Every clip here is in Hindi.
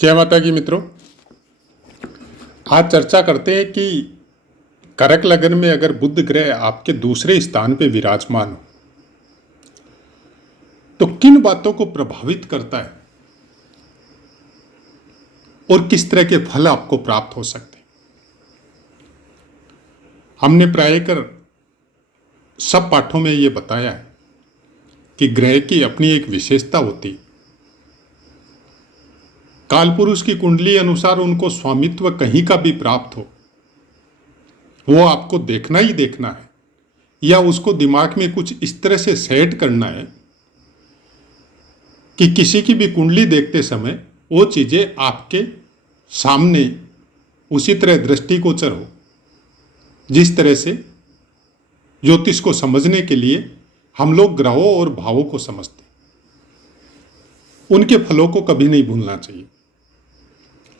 जय माता की मित्रों। आज चर्चा करते हैं कि करक लगन में अगर बुध ग्रह आपके दूसरे स्थान पे विराजमान हो तो किन बातों को प्रभावित करता है और किस तरह के फल आपको प्राप्त हो सकते हैं। हमने प्रायकर सब पाठों में ये बताया है कि ग्रह की अपनी एक विशेषता होती है। कालपुरुष की कुंडली अनुसार उनको स्वामित्व कहीं का भी प्राप्त हो, वो आपको देखना ही देखना है या उसको दिमाग में कुछ इस तरह से सेट करना है कि किसी की भी कुंडली देखते समय वो चीजें आपके सामने उसी तरह दृष्टिगोचर हो जिस तरह से ज्योतिष को समझने के लिए हम लोग ग्रहों और भावों को समझते हैं। उनके फलों को कभी नहीं भूलना चाहिए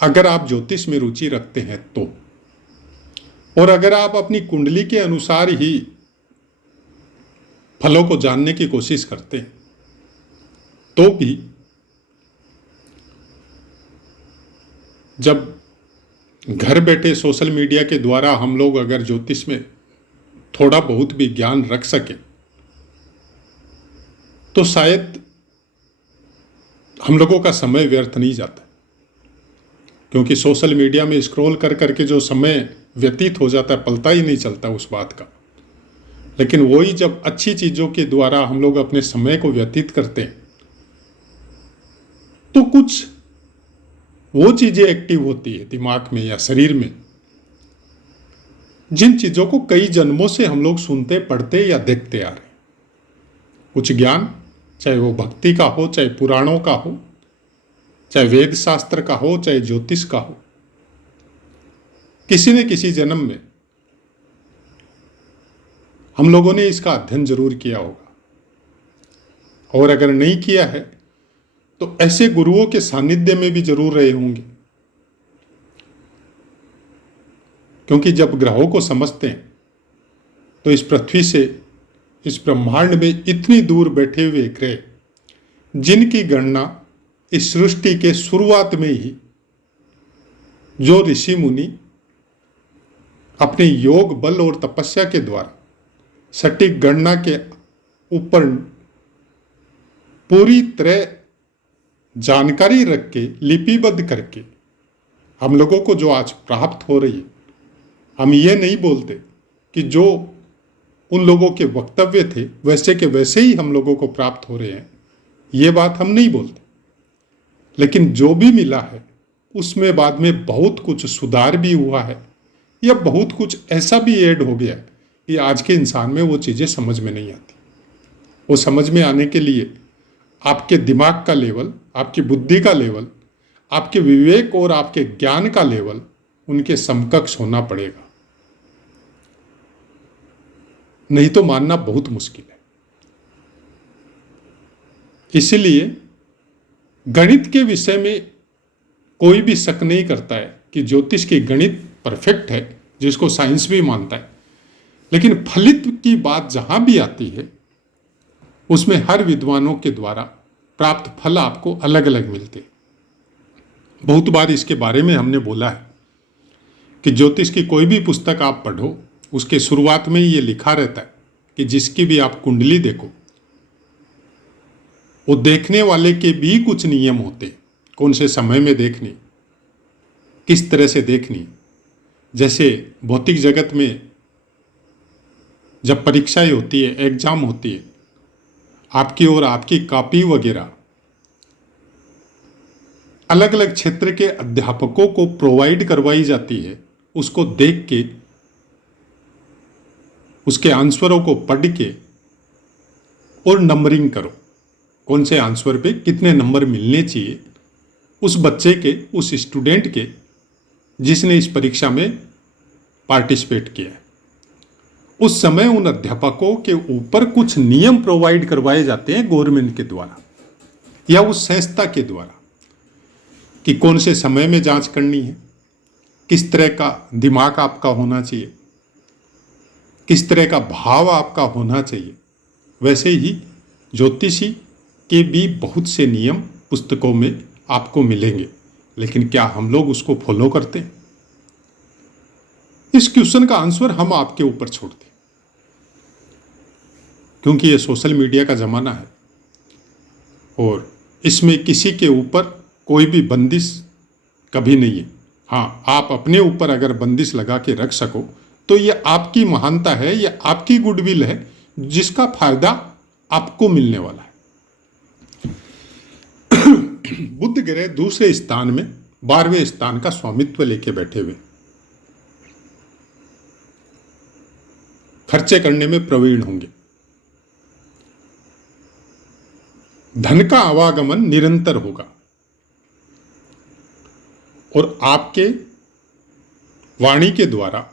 अगर आप ज्योतिष में रुचि रखते हैं तो। और अगर आप अपनी कुंडली के अनुसार ही फलों को जानने की कोशिश करते हैं तो भी जब घर बैठे सोशल मीडिया के द्वारा हम लोग अगर ज्योतिष में थोड़ा बहुत भी ज्ञान रख सके तो शायद हम लोगों का समय व्यर्थ नहीं जाता, क्योंकि सोशल मीडिया में स्क्रॉल कर करके जो समय व्यतीत हो जाता है पलता ही नहीं चलता उस बात का। लेकिन वही जब अच्छी चीज़ों के द्वारा हम लोग अपने समय को व्यतीत करते हैं तो कुछ वो चीज़ें एक्टिव होती है दिमाग में या शरीर में जिन चीज़ों को कई जन्मों से हम लोग सुनते पढ़ते या देखते आ रहे हैं। कुछ ज्ञान चाहे वो भक्ति का हो, चाहे पुराणों का हो, चाहे वेद शास्त्र का हो, चाहे ज्योतिष का हो, किसी न किसी जन्म में हम लोगों ने इसका अध्ययन जरूर किया होगा और अगर नहीं किया है तो ऐसे गुरुओं के सानिध्य में भी जरूर रहे होंगे। क्योंकि जब ग्रहों को समझते हैं तो इस पृथ्वी से, इस ब्रह्मांड में इतनी दूर बैठे हुए ग्रह जिनकी गणना इस सृष्टि के शुरुआत में ही जो ऋषि मुनि अपने योग बल और तपस्या के द्वारा सटीक गणना के ऊपर पूरी तरह जानकारी रख के लिपिबद्ध करके हम लोगों को जो आज प्राप्त हो रही है, हम ये नहीं बोलते कि जो उन लोगों के वक्तव्य थे वैसे के वैसे ही हम लोगों को प्राप्त हो रहे हैं, ये बात हम नहीं बोलते। लेकिन जो भी मिला है उसमें बाद में बहुत कुछ सुधार भी हुआ है या बहुत कुछ ऐसा भी ऐड हो गया कि आज के इंसान में वो चीज़ें समझ में नहीं आती। वो समझ में आने के लिए आपके दिमाग का लेवल, आपकी बुद्धि का लेवल, आपके विवेक और आपके ज्ञान का लेवल उनके समकक्ष होना पड़ेगा, नहीं तो मानना बहुत मुश्किल है। इसलिए गणित के विषय में कोई भी शक नहीं करता है कि ज्योतिष की गणित परफेक्ट है, जिसको साइंस भी मानता है। लेकिन फलित की बात जहां भी आती है उसमें हर विद्वानों के द्वारा प्राप्त फल आपको अलग अलग मिलते हैं। बहुत बार इसके बारे में हमने बोला है कि ज्योतिष की कोई भी पुस्तक आप पढ़ो, उसके शुरुआत में ही ये लिखा रहता है कि जिसकी भी आप कुंडली देखो, वो देखने वाले के भी कुछ नियम होते हैं। कौन से समय में देखनी, किस तरह से देखनी। जैसे भौतिक जगत में जब परीक्षाएं होती है, एग्जाम होती है, आपकी और आपकी कॉपी वगैरह अलग अलग क्षेत्र के अध्यापकों को प्रोवाइड करवाई जाती है। उसको देख के, उसके आंसरों को पढ़ के और नंबरिंग करो, कौन से आंसर पे कितने नंबर मिलने चाहिए उस बच्चे के, उस स्टूडेंट के जिसने इस परीक्षा में पार्टिसिपेट किया है। उस समय उन अध्यापकों के ऊपर कुछ नियम प्रोवाइड करवाए जाते हैं गवर्नमेंट के द्वारा या उस संस्था के द्वारा कि कौन से समय में जांच करनी है, किस तरह का दिमाग आपका होना चाहिए, किस तरह का भाव आपका होना चाहिए। वैसे ही ज्योतिषी के भी बहुत से नियम पुस्तकों में आपको मिलेंगे लेकिन क्या हम लोग उसको फॉलो करते हैं? इस क्वेश्चन का आंसर हम आपके ऊपर छोड़ते हैं, क्योंकि ये सोशल मीडिया का ज़माना है और इसमें किसी के ऊपर कोई भी बंदिश कभी नहीं है। हाँ, आप अपने ऊपर अगर बंदिश लगा के रख सको तो ये आपकी महानता है, ये आपकी गुडविल है, जिसका फायदा आपको मिलने वाला है। बुध ग्रह दूसरे स्थान में 12वें स्थान का स्वामित्व लेके बैठे हुए, खर्चे करने में प्रवीण होंगे। धन का आवागमन निरंतर होगा और आपके वाणी के द्वारा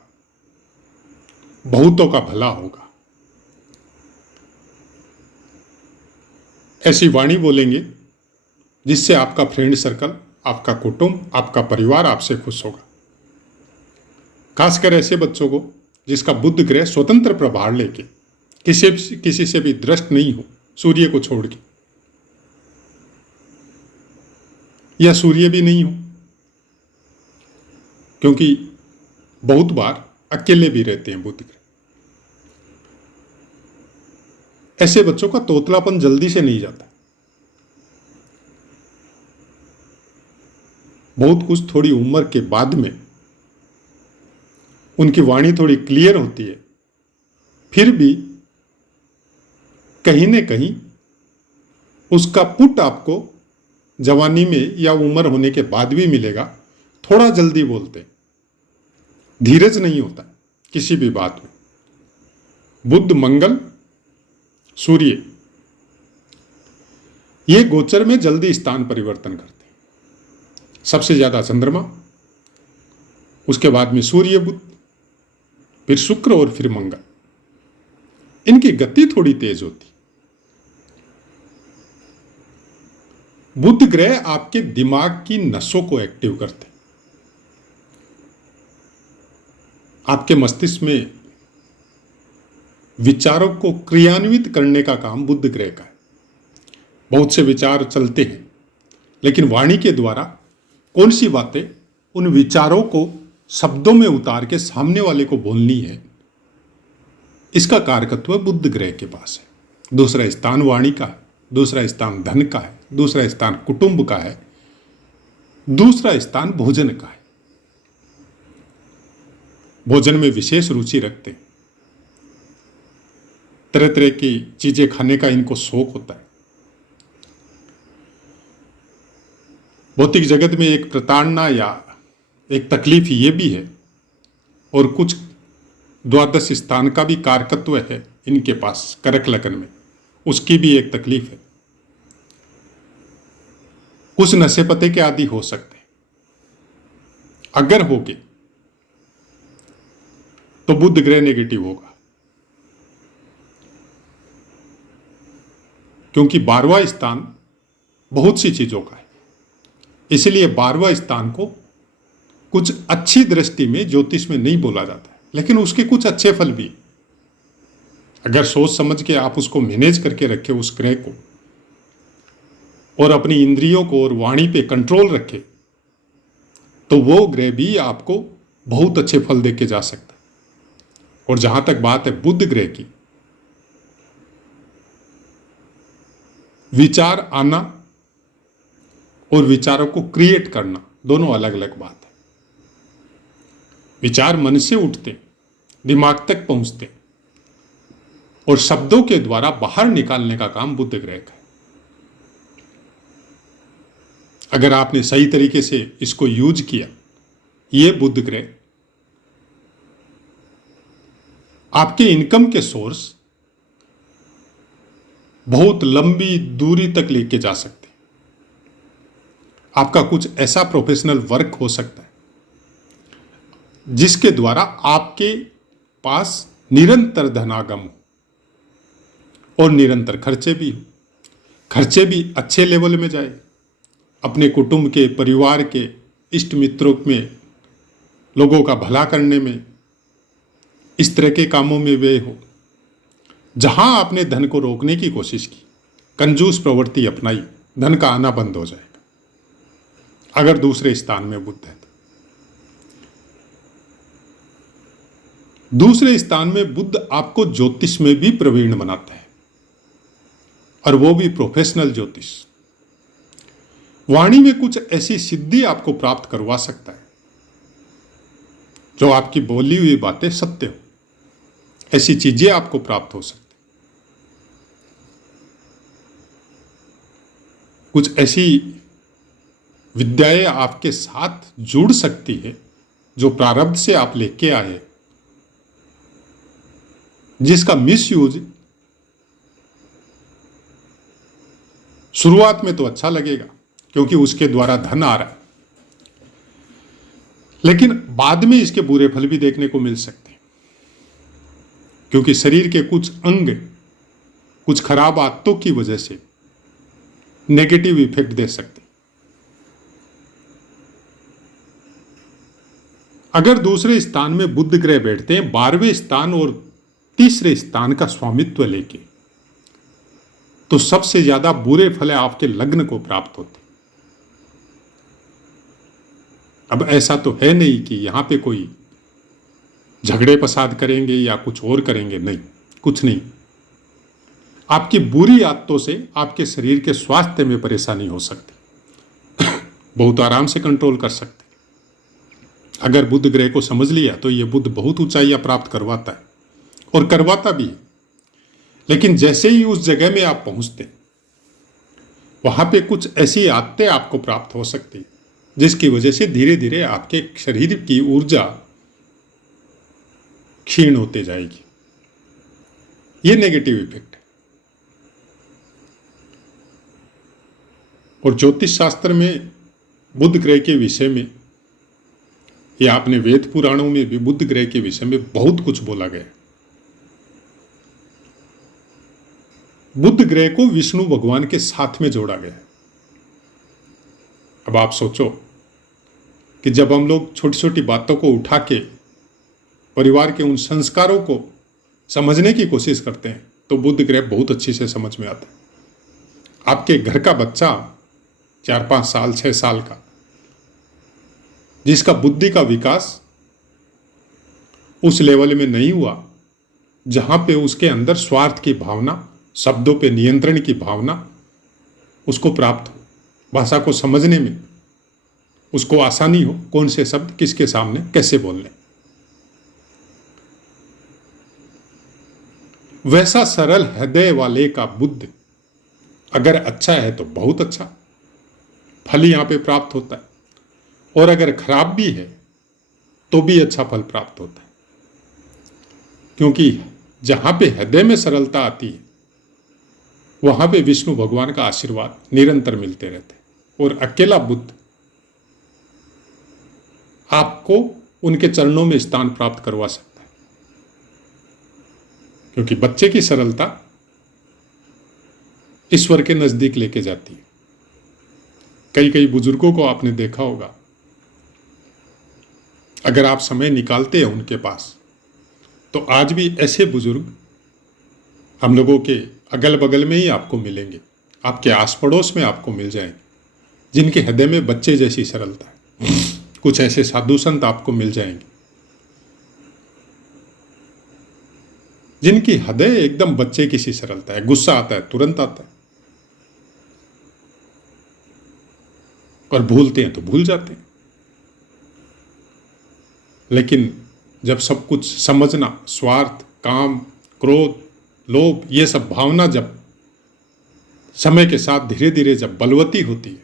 बहुतों का भला होगा। ऐसी वाणी बोलेंगे जिससे आपका फ्रेंड सर्कल, आपका कुटुंब, आपका परिवार आपसे खुश होगा। खासकर ऐसे बच्चों को जिसका बुध ग्रह स्वतंत्र प्रभार लेके किसी से भी दृष्ट नहीं हो, सूर्य को छोड़ के, या सूर्य भी नहीं हो, क्योंकि बहुत बार अकेले भी रहते हैं बुध ग्रह। ऐसे बच्चों का तोतलापन जल्दी से नहीं जाता। बहुत कुछ थोड़ी उम्र के बाद में उनकी वाणी थोड़ी क्लियर होती है, फिर भी कहीं न कहीं उसका पुट आपको जवानी में या उम्र होने के बाद भी मिलेगा। थोड़ा जल्दी बोलते, धीरज नहीं होता किसी भी बात में। बुध, मंगल, सूर्य ये गोचर में जल्दी स्थान परिवर्तन करते हैं। सबसे ज्यादा चंद्रमा, उसके बाद में सूर्य, बुध, फिर शुक्र और फिर मंगल। इनकी गति थोड़ी तेज होती। बुध ग्रह आपके दिमाग की नसों को एक्टिव करते, आपके मस्तिष्क में विचारों को क्रियान्वित करने का काम बुध ग्रह का है। बहुत से विचार चलते हैं, लेकिन वाणी के द्वारा कौन सी बातें उन विचारों को शब्दों में उतार के सामने वाले को बोलनी है, इसका कारकत्व बुध ग्रह के पास है। दूसरा स्थान वाणी का है, दूसरा स्थान धन का है, दूसरा स्थान कुटुंब का है, दूसरा स्थान भोजन का है। भोजन में विशेष रुचि रखते हैं, तरह तरह की चीजें खाने का इनको शौक होता है। भौतिक जगत में एक प्रताड़ना या एक तकलीफ ये भी है, और कुछ द्वादश स्थान का भी कारकत्व है इनके पास करक लगन में, उसकी भी एक तकलीफ है। कुछ नशे पते के आदि हो सकते हैं। अगर होगे तो बुध ग्रह नेगेटिव होगा, क्योंकि 12वां स्थान बहुत सी चीजों का है। इसलिए 12वां स्थान को कुछ अच्छी दृष्टि में ज्योतिष में नहीं बोला जाता है, लेकिन उसके कुछ अच्छे फल भी। अगर सोच समझ के आप उसको मैनेज करके रखे उस ग्रह को, और अपनी इंद्रियों को और वाणी पे कंट्रोल रखे, तो वो ग्रह भी आपको बहुत अच्छे फल देके जा सकता है। और जहां तक बात है बुध ग्रह की, विचार आना और विचारों को क्रिएट करना दोनों अलग अलग बात है। विचार मन से उठते, दिमाग तक पहुंचते, और शब्दों के द्वारा बाहर निकालने का काम बुध ग्रह का है। अगर आपने सही तरीके से इसको यूज किया, ये बुध ग्रह आपके इनकम के सोर्स बहुत लंबी दूरी तक लेके जा सकते। आपका कुछ ऐसा प्रोफेशनल वर्क हो सकता है जिसके द्वारा आपके पास निरंतर धनागम हो और निरंतर खर्चे भी हो। खर्चे भी अच्छे लेवल में जाए, अपने कुटुंब के, परिवार के, इष्ट मित्रों में, लोगों का भला करने में, इस तरह के कामों में व्यय हो। जहां आपने धन को रोकने की कोशिश की, कंजूस प्रवृत्ति अपनाई, धन का आना बंद हो जाएगा। अगर दूसरे स्थान में बुध है तो। दूसरे स्थान में बुध आपको ज्योतिष में भी प्रवीण बनाता है, और वो भी प्रोफेशनल ज्योतिष। वाणी में कुछ ऐसी सिद्धि आपको प्राप्त करवा सकता है जो आपकी बोली हुई बातें सत्य हो, ऐसी चीजें आपको प्राप्त हो सकती। कुछ ऐसी विद्याएं आपके साथ जुड़ सकती है जो प्रारब्ध से आप लेके आए, जिसका मिसयूज शुरुआत में तो अच्छा लगेगा क्योंकि उसके द्वारा धन आ रहा है, लेकिन बाद में इसके बुरे फल भी देखने को मिल सकते हैं, क्योंकि शरीर के कुछ अंग कुछ खराब आदतों की वजह से नेगेटिव इफेक्ट दे सकते हैं। अगर दूसरे स्थान में बुध ग्रह बैठते हैं 12वें स्थान और तीसरे स्थान का स्वामित्व लेके, तो सबसे ज्यादा बुरे फल आपके लग्न को प्राप्त होते। अब ऐसा तो है नहीं कि यहां पे कोई झगड़े फसाद करेंगे या कुछ और करेंगे, नहीं, कुछ नहीं। आपकी बुरी आदतों से आपके शरीर के स्वास्थ्य में परेशानी हो सकती, बहुत आराम से कंट्रोल कर सकते। अगर बुध ग्रह को समझ लिया तो ये बुध बहुत ऊंचाइयां प्राप्त करवाता है और करवाता भी है, लेकिन जैसे ही उस जगह में आप पहुंचते वहां पे कुछ ऐसी आदतें आपको प्राप्त हो सकती जिसकी वजह से धीरे धीरे आपके शरीर की ऊर्जा क्षीण होते जाएगी। ये नेगेटिव इफेक्ट है। और ज्योतिष शास्त्र में बुध ग्रह के विषय में, या अपने वेद पुराणों में भी बुध ग्रह के विषय में बहुत कुछ बोला गया। बुध ग्रह को विष्णु भगवान के साथ में जोड़ा गया है। अब आप सोचो कि जब हम लोग छोटी छोटी बातों को उठा के परिवार के उन संस्कारों को समझने की कोशिश करते हैं तो बुध ग्रह बहुत अच्छी से समझ में आता है। आपके घर का बच्चा 4-5 साल 6 साल का, जिसका बुद्धि का विकास उस लेवल में नहीं हुआ जहां पे उसके अंदर स्वार्थ की भावना, शब्दों पे नियंत्रण की भावना उसको प्राप्त हो, भाषा को समझने में उसको आसानी हो, कौन से शब्द किसके सामने कैसे बोलने, वैसा सरल हृदय वाले का बुद्ध अगर अच्छा है तो बहुत अच्छा फल यहां पे प्राप्त होता है, और अगर खराब भी है तो भी अच्छा फल प्राप्त होता है। क्योंकि जहां पे हृदय में सरलता आती है वहां पे विष्णु भगवान का आशीर्वाद निरंतर मिलते रहते हैं। और अकेला बुद्ध आपको उनके चरणों में स्थान प्राप्त करवा सकता है, क्योंकि बच्चे की सरलता ईश्वर के नजदीक लेके जाती है। कई कई बुजुर्गों को आपने देखा होगा, अगर आप समय निकालते हैं उनके पास, तो आज भी ऐसे बुजुर्ग हम लोगों के अगल बगल में ही आपको मिलेंगे, आपके आस पड़ोस में आपको मिल जाएंगे, जिनके हृदय में बच्चे जैसी सरलता है। कुछ ऐसे साधु संत आपको मिल जाएंगे जिनकी हृदय एकदम बच्चे की सी सरलता है, गुस्सा आता है तुरंत आता है, और भूलते हैं तो भूल जाते हैं। लेकिन जब सब कुछ समझना, स्वार्थ, काम, क्रोध, लोभ, ये सब भावना जब समय के साथ धीरे धीरे जब बलवती होती है,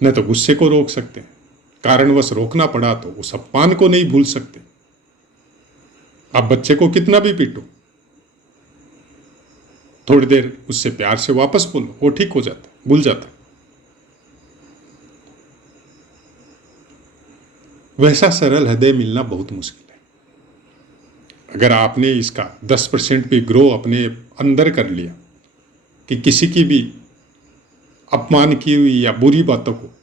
न तो गुस्से को रोक सकते हैं, कारणवश रोकना पड़ा तो उस अपमान को नहीं भूल सकते। आप बच्चे को कितना भी पीटो, थोड़ी देर उससे प्यार से वापस बोलो, वो ठीक हो जाता है, भूल जाता है। वैसा सरल हृदय मिलना बहुत मुश्किल है। अगर आपने इसका 10% भी ग्रो अपने अंदर कर लिया कि किसी की भी अपमान की हुई या बुरी बातों को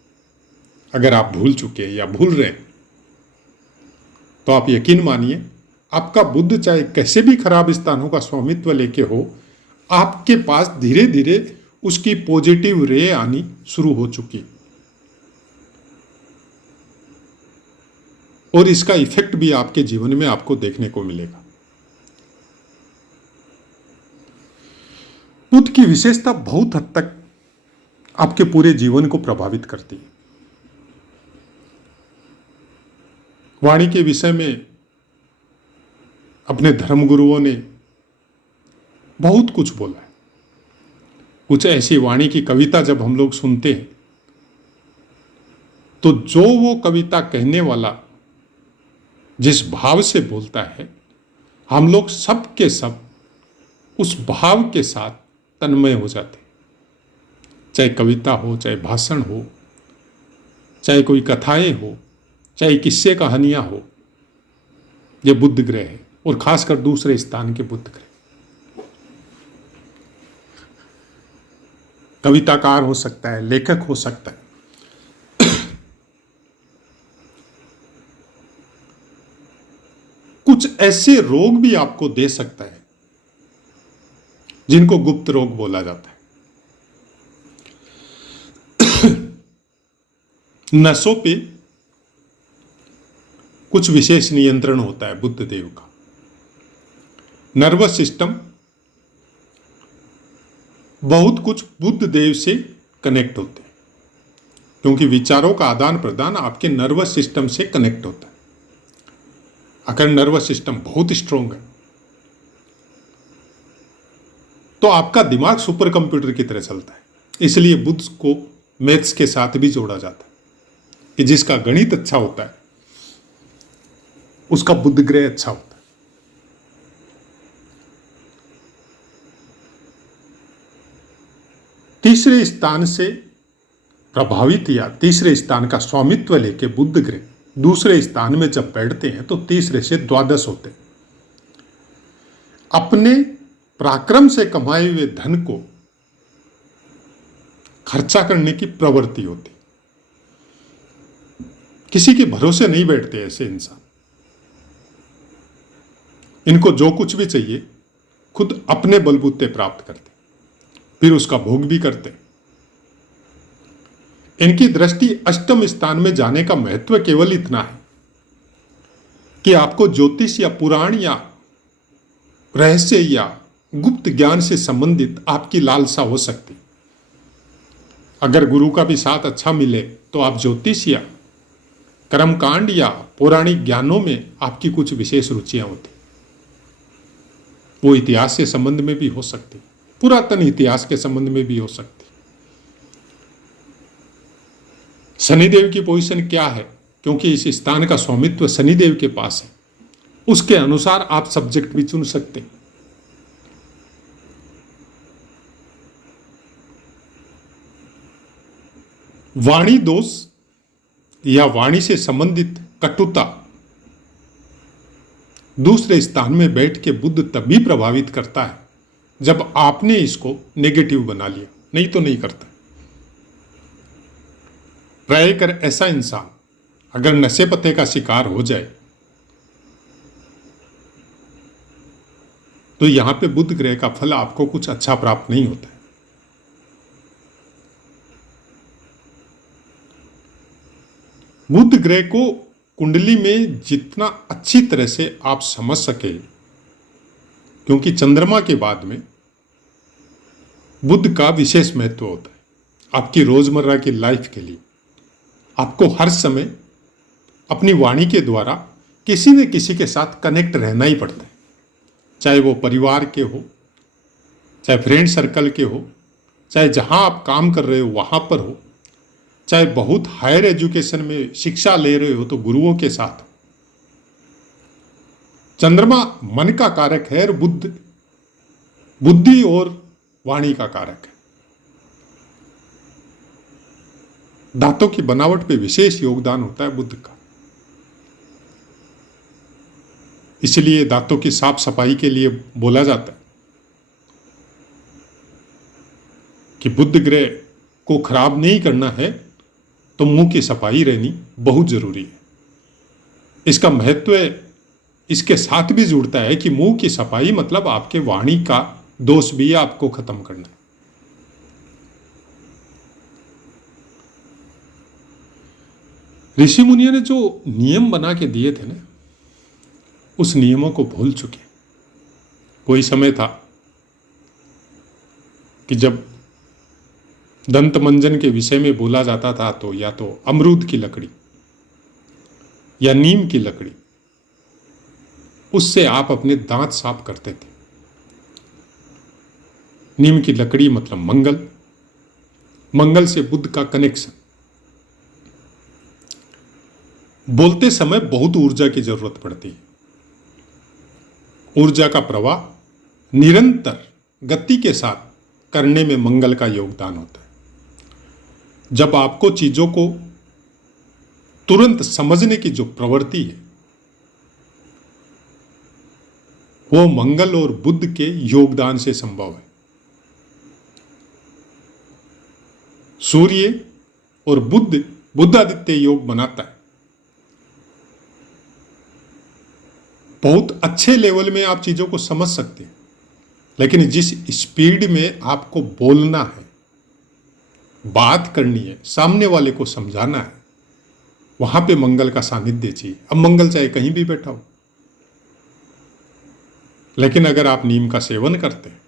अगर आप भूल चुके हैं या भूल रहे हैं, तो आप यकीन मानिए आपका बुद्ध चाहे कैसे भी खराब स्थानों का स्वामित्व लेके हो, आपके पास धीरे धीरे उसकी पॉजिटिव रे आनी शुरू हो चुकी। और इसका इफेक्ट भी आपके जीवन में आपको देखने को मिलेगा। बुध की विशेषता बहुत हद तक आपके पूरे जीवन को प्रभावित करती है। वाणी के विषय में अपने धर्मगुरुओं ने बहुत कुछ बोला है। कुछ ऐसी वाणी की कविता जब हम लोग सुनते हैं तो जो वो कविता कहने वाला जिस भाव से बोलता है, हम लोग सब के सब उस भाव के साथ तन्मय हो जाते हैं। चाहे कविता हो, चाहे भाषण हो, चाहे कोई कथाएं हो, चाहे किस्से कहानियां हो, ये बुध ग्रह है, और खासकर दूसरे स्थान के बुध ग्रह। कविताकार हो सकता है, लेखक हो सकता है, कुछ ऐसे रोग भी आपको दे सकता है जिनको गुप्त रोग बोला जाता है। नसों पे कुछ विशेष नियंत्रण होता है बुध देव का। नर्वस सिस्टम बहुत कुछ बुध देव से कनेक्ट होते हैं, क्योंकि विचारों का आदान प्रदान आपके नर्वस सिस्टम से कनेक्ट होता है। अगर नर्वस सिस्टम बहुत स्ट्रोंग है तो आपका दिमाग सुपर कंप्यूटर की तरह चलता है। इसलिए बुध को मैथ्स के साथ भी जोड़ा जाता है कि जिसका गणित अच्छा होता है उसका बुध ग्रह अच्छा होता है। तीसरे स्थान से प्रभावित या तीसरे स्थान का स्वामित्व लेके बुध ग्रह दूसरे स्थान में जब बैठते हैं तो तीसरे से द्वादश होते हैं। अपने पराक्रम से कमाए हुए धन को खर्चा करने की प्रवृत्ति होती। किसी के भरोसे नहीं बैठते ऐसे इंसान। इनको जो कुछ भी चाहिए खुद अपने बलबूते प्राप्त करते, फिर उसका भोग भी करते। इनकी दृष्टि अष्टम स्थान में जाने का महत्व केवल इतना है कि आपको ज्योतिष या पुराण या रहस्य या गुप्त ज्ञान से संबंधित आपकी लालसा हो सकती। अगर गुरु का भी साथ अच्छा मिले तो आप ज्योतिष या कर्मकांड या पौराणिक ज्ञानों में आपकी कुछ विशेष रुचियां होती। वो इतिहास के संबंध में भी हो सकती, पुरातन इतिहास के संबंध में भी हो सकती। शनिदेव की पोजीशन क्या है, क्योंकि इस स्थान का स्वामित्व शनिदेव के पास है, उसके अनुसार आप सब्जेक्ट भी चुन सकते हैं। वाणी दोष या वाणी से संबंधित कटुता दूसरे स्थान में बैठ के बुध तभी प्रभावित करता है जब आपने इसको नेगेटिव बना लिया, नहीं तो नहीं करता। प्राय कर ऐसा इंसान अगर नशे पत्ते का शिकार हो जाए तो यहां पे बुध ग्रह का फल आपको कुछ अच्छा प्राप्त नहीं होता है। बुध ग्रह को कुंडली में जितना अच्छी तरह से आप समझ सके, क्योंकि चंद्रमा के बाद में बुध का विशेष महत्व होता है आपकी रोजमर्रा की लाइफ के लिए। आपको हर समय अपनी वाणी के द्वारा किसी न किसी के साथ कनेक्ट रहना ही पड़ता है, चाहे वो परिवार के हो, चाहे फ्रेंड सर्कल के हो, चाहे जहां आप काम कर रहे हो वहां पर हो, चाहे बहुत हायर एजुकेशन में शिक्षा ले रहे हो तो गुरुओं के साथ। चंद्रमा मन का कारक है और बुध बुद्धि और वाणी का कारक है। दांतों की बनावट पे विशेष योगदान होता है बुध का। इसलिए दांतों की साफ सफाई के लिए बोला जाता है कि बुध ग्रह को खराब नहीं करना है तो मुंह की सफाई रहनी बहुत जरूरी है। इसका महत्व इसके साथ भी जुड़ता है कि मुंह की सफाई मतलब आपके वाणी का दोष भी आपको खत्म करना है। ऋषि मुनियों ने जो नियम बना के दिए थे ना, उस नियमों को भूल चुके। कोई समय था कि जब दंत मंजन के विषय में बोला जाता था तो या तो अमरूद की लकड़ी या नीम की लकड़ी, उससे आप अपने दांत साफ करते थे। नीम की लकड़ी मतलब मंगल, मंगल से बुद्ध का कनेक्शन। बोलते समय बहुत ऊर्जा की जरूरत पड़ती है। ऊर्जा का प्रवाह निरंतर गति के साथ करने में मंगल का योगदान होता है। जब आपको चीजों को तुरंत समझने की जो प्रवृत्ति है, वो मंगल और बुद्ध के योगदान से संभव है। सूर्य और बुद्ध आदित्य योग बनाता है। बहुत अच्छे लेवल में आप चीजों को समझ सकते हैं, लेकिन जिस स्पीड में आपको बोलना है, बात करनी है, सामने वाले को समझाना है, वहां पे मंगल का सानिध्य चाहिए। अब मंगल चाहे कहीं भी बैठा हो, लेकिन अगर आप नीम का सेवन करते हैं,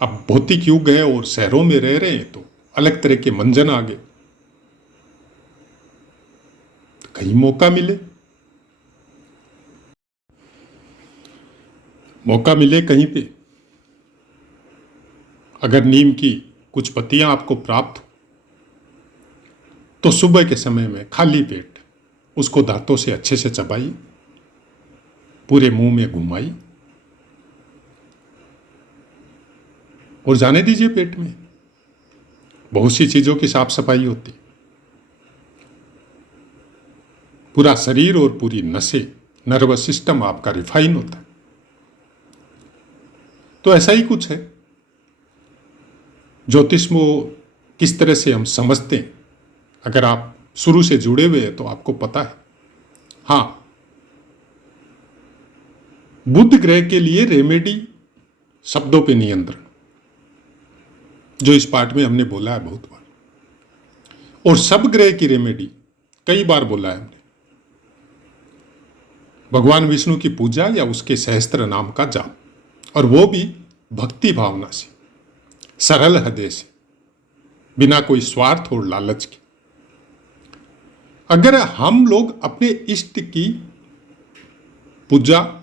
अब भौतिक युग है और शहरों में रह रहे हैं तो अलग तरह के मंजन आ गए, तो कहीं मौका मिले कहीं पे अगर नीम की कुछ पत्तियां आपको प्राप्त हो, तो सुबह के समय में खाली पेट उसको दांतों से अच्छे से चबाइए, पूरे मुंह में घुमाइए और जाने दीजिए पेट में। बहुत सी चीजों की साफ सफाई होती, पूरा शरीर और पूरी नसें, नर्वस सिस्टम आपका रिफाइन होता है। तो ऐसा ही कुछ है। ज्योतिष में किस तरह से हम समझते हैं, अगर आप शुरू से जुड़े हुए हैं तो आपको पता है। हाँ, बुध ग्रह के लिए रेमेडी शब्दों पे नियंत्रण, जो इस पाठ में हमने बोला है बहुत बार, और सब ग्रह की रेमेडी कई बार बोला है हमने। भगवान विष्णु की पूजा या उसके सहस्त्र नाम का जाप, और वो भी भक्ति भावना से, सरल हृदय से, बिना कोई स्वार्थ और लालच के। अगर हम लोग अपने इष्ट की पूजा,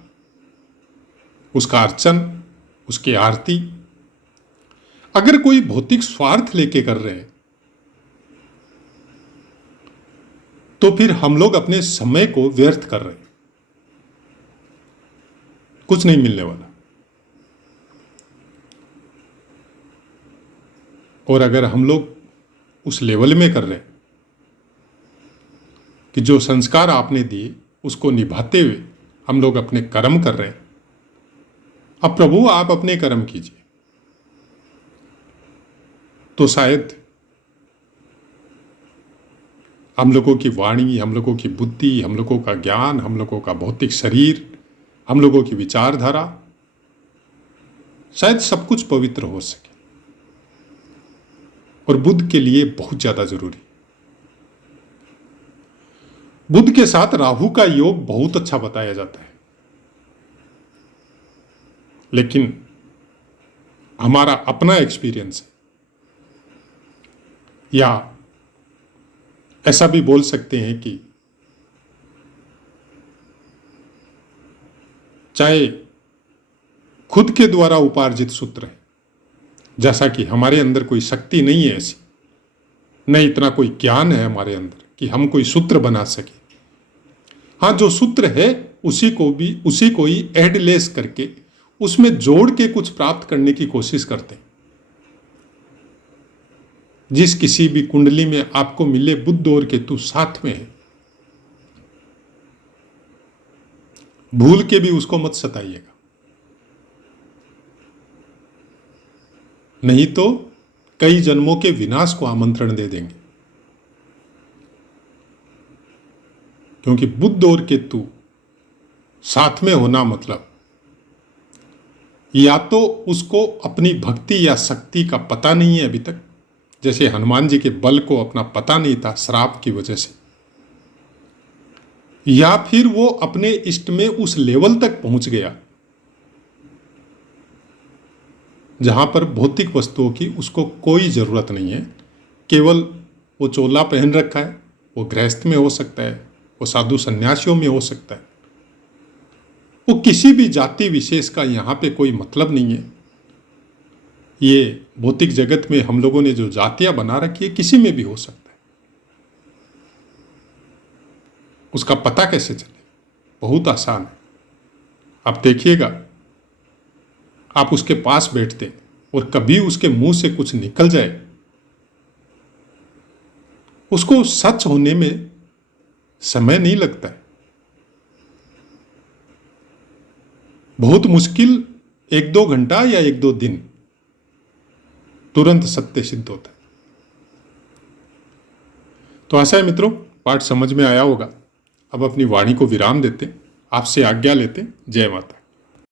उसका अर्चन, उसकी आरती अगर कोई भौतिक स्वार्थ लेके कर रहे हैं, तो फिर हम लोग अपने समय को व्यर्थ कर रहे हैं, कुछ नहीं मिलने वाला। और अगर हम लोग उस लेवल में कर रहे हैं कि जो संस्कार आपने दिए उसको निभाते हुए हम लोग अपने कर्म कर रहे हैं, अब प्रभु आप अपने कर्म कीजिए, तो शायद हम लोगों की वाणी, हम लोगों की बुद्धि, हम लोगों का ज्ञान, हम लोगों का भौतिक शरीर, हम लोगों की विचारधारा, शायद सब कुछ पवित्र हो सके। और बुद्ध के लिए बहुत ज्यादा जरूरी। बुद्ध के साथ राहु का योग बहुत अच्छा बताया जाता है, लेकिन हमारा अपना एक्सपीरियंस है, या ऐसा भी बोल सकते हैं कि चाहे खुद के द्वारा उपार्जित सूत्र है, जैसा कि हमारे अंदर कोई शक्ति नहीं है ऐसी, न इतना कोई ज्ञान है हमारे अंदर कि हम कोई सूत्र बना सके। हाँ, जो सूत्र है उसी को ही एडलेस करके उसमें जोड़ के कुछ प्राप्त करने की कोशिश करते हैं। जिस किसी भी कुंडली में आपको मिले बुध और केतु साथ में है, भूल के भी उसको मत सताइएगा, नहीं तो कई जन्मों के विनाश को आमंत्रण दे देंगे। क्योंकि बुध और केतु साथ में होना मतलब या तो उसको अपनी भक्ति या शक्ति का पता नहीं है अभी तक, जैसे हनुमान जी के बल को अपना पता नहीं था श्राप की वजह से, या फिर वो अपने इष्ट में उस लेवल तक पहुंच गया जहां पर भौतिक वस्तुओं की उसको कोई जरूरत नहीं है, केवल वो चोला पहन रखा है, वो गृहस्थ में हो सकता है, वो साधु सन्यासियों में हो सकता है, वो किसी भी जाति विशेष का यहाँ पे कोई मतलब नहीं है। ये भौतिक जगत में हम लोगों ने जो जातियां बना रखी है किसी में भी हो सकता है। उसका पता कैसे चले? बहुत आसान है। आप देखिएगा, आप उसके पास बैठते और कभी उसके मुंह से कुछ निकल जाए, उसको सच होने में समय नहीं लगता है। बहुत मुश्किल 1-2 घंटा या 1-2 दिन, तुरंत सत्य सिद्ध होता है। तो आशा है मित्रों पाठ समझ में आया होगा। अब अपनी वाणी को विराम देते, आपसे आज्ञा लेते। जय माता।